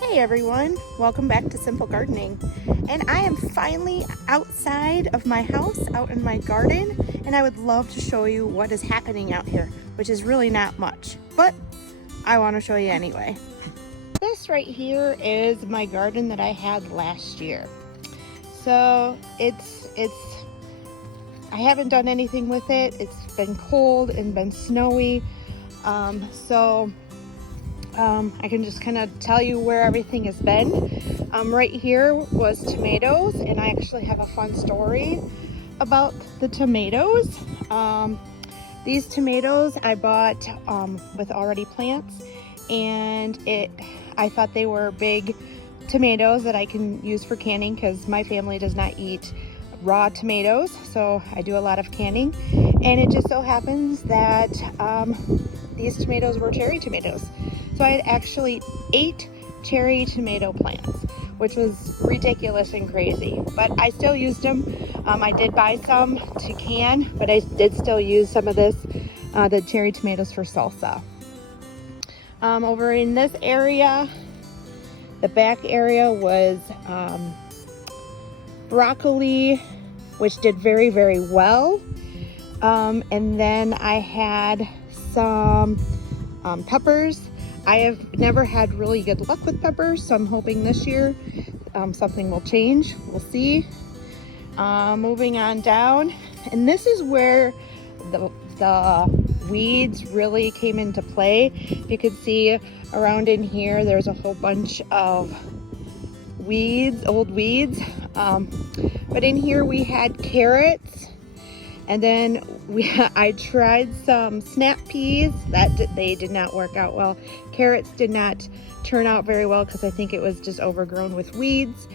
Hey everyone, welcome back to Simple Gardening. And I am finally outside of my house, out in my garden, and I would love to show you what is happening out here, which is really not much, but I want to show you anyway. This right here is my garden that I had last year. So I haven't done anything with it. It's been cold and been snowy. I can just kind of tell you where everything has been. Right here was tomatoes, and I actually have a fun story about the tomatoes. These tomatoes I bought with already plants, and I thought they were big tomatoes that I can use for canning because my family does not eat raw tomatoes, so I do a lot of canning. And it just so happens that these tomatoes were cherry tomatoes. So I had actually 8 cherry tomato plants, which was ridiculous and crazy, but I still used them. I did buy some to can, but I did still use some of the cherry tomatoes for salsa. Over in this area, the back area was broccoli, which did very, very well. And then I had some peppers. I have never had really good luck with peppers, so I'm hoping this year something will change. We'll see. Moving on down, and this is where the weeds really came into play. You can see around in here, there's a whole bunch of weeds, old weeds. But in here we had carrots, and then I tried some snap peas they did not work out well. Carrots did not turn out very well because I think it was just overgrown with weeds.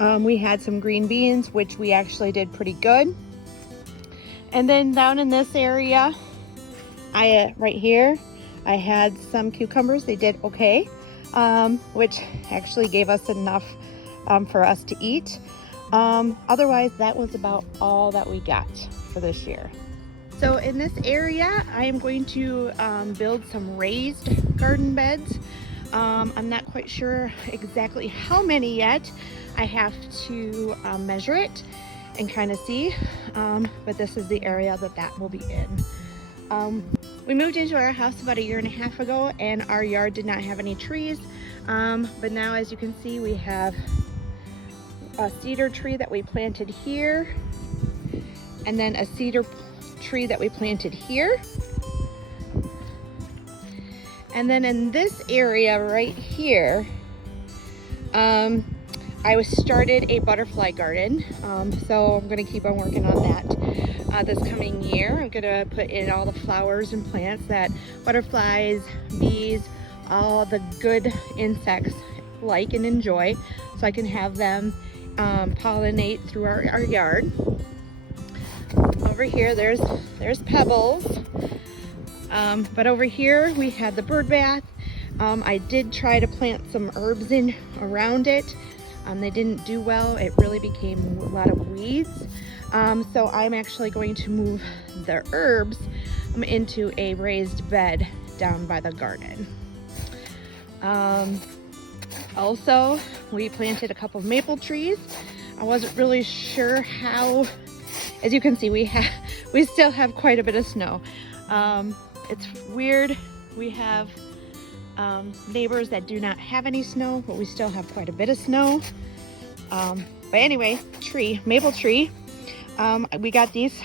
We had some green beans, which we actually did pretty good. And then down in this area, right here, I had some cucumbers. They did okay, which actually gave us enough for us to eat. Otherwise, that was about all that we got for this year. So in this area, I am going to build some raised garden beds. I'm not quite sure exactly how many yet. I have to measure it and kind of see, but this is the area that will be in. We moved into our house about 1.5 years ago, and our yard did not have any trees, but now, as you can see, we have a cedar tree that we planted here, and then a cedar tree that we planted here. And then in this area right here, I started a butterfly garden, so I'm going to keep on working on that this coming year. I'm going to put in all the flowers and plants that butterflies, bees, all the good insects like and enjoy, so I can have them pollinate through our yard. Over here, there's pebbles, but over here we had the bird bath. I did try to plant some herbs in around it. They didn't do well. It really became a lot of weeds. So I'm actually going to move the herbs into a raised bed down by the garden. Also, we planted a couple of maple trees. I wasn't really sure how. As you can see, we still have quite a bit of snow. It's weird. We have neighbors that do not have any snow, but we still have quite a bit of snow. But anyway, maple tree. We got these.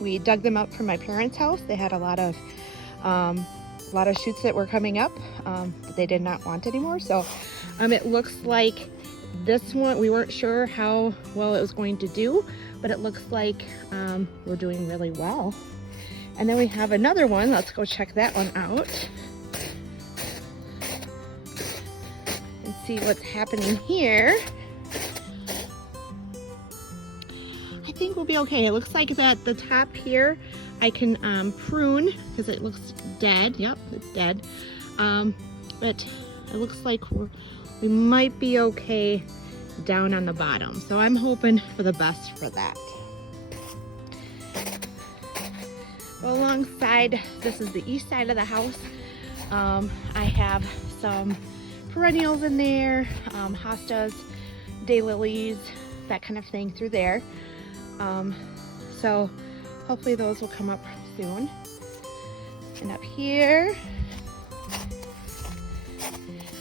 We dug them up from my parents' house. They had a lot of shoots that were coming up, but they did not want anymore. So it looks like this one, we weren't sure how well it was going to do, but it looks like we're doing really well. And then we have another one. Let's go check that one out and see what's happening here. I think we'll be okay. It looks like that the top here I can prune because it looks dead. Yep, it's dead. But it looks like we might be okay down on the bottom. So I'm hoping for the best for that. Well, alongside, this is the east side of the house. I have some perennials in there, hostas, daylilies, that kind of thing through there. So hopefully those will come up soon. And up here,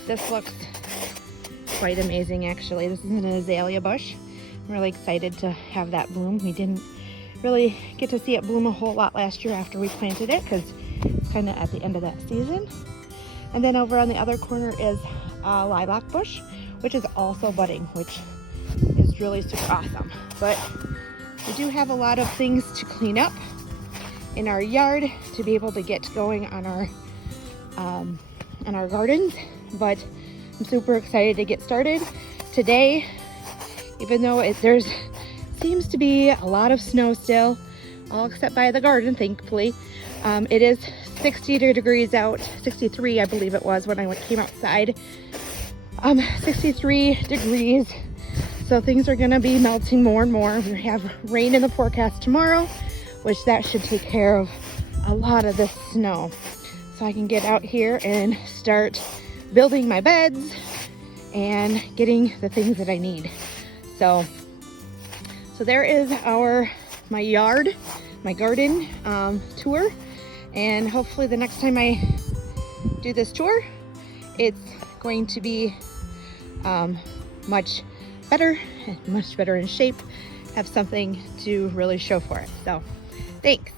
this looks quite amazing actually. This is an azalea bush. I'm really excited to have that bloom. We didn't really get to see it bloom a whole lot last year after we planted it because it's kind of at the end of that season. And then over on the other corner is a lilac bush, which is also budding, which is really super awesome. But we do have a lot of things to clean up in our yard to be able to get going on our gardens. But I'm super excited to get started today, even though there seems to be a lot of snow still, all except by the garden, thankfully. It is 60 degrees out, 63 I believe it was when I came outside. 63 degrees, so things are gonna be melting more and more. We have rain in the forecast tomorrow, which that should take care of a lot of this snow. So I can get out here and start building my beds and getting the things that I need. So there is my yard, my garden tour. And hopefully the next time I do this tour, it's going to be much better in shape, have something to really show for it. So thanks.